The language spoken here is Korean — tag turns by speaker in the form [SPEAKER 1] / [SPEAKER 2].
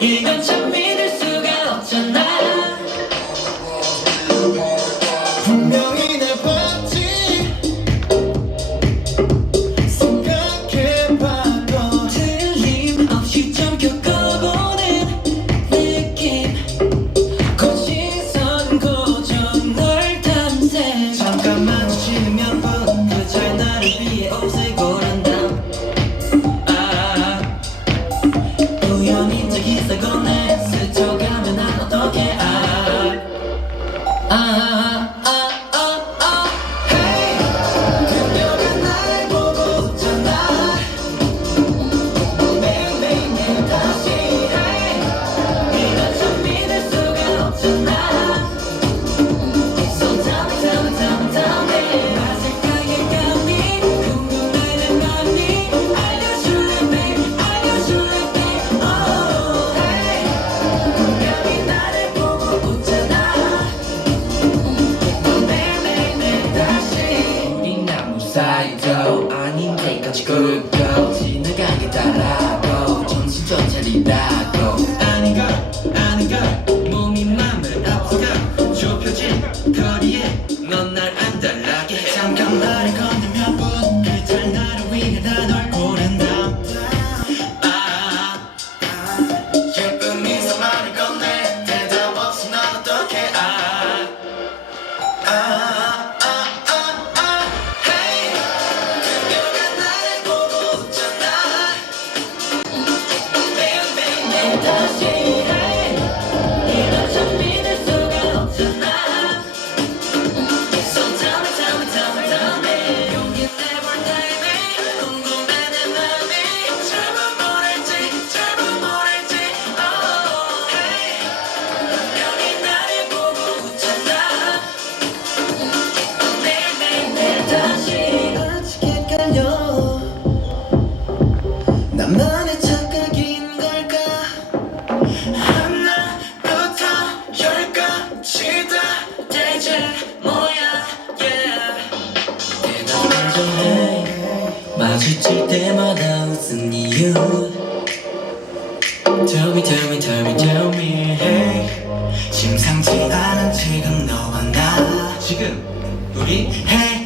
[SPEAKER 1] 이건 참 미. that. ainda se 지칠 때마다 웃은 이유 Tell me tell me tell me tell me hey 심상치 않은 지금 너와 나
[SPEAKER 2] 지금 우리
[SPEAKER 1] hey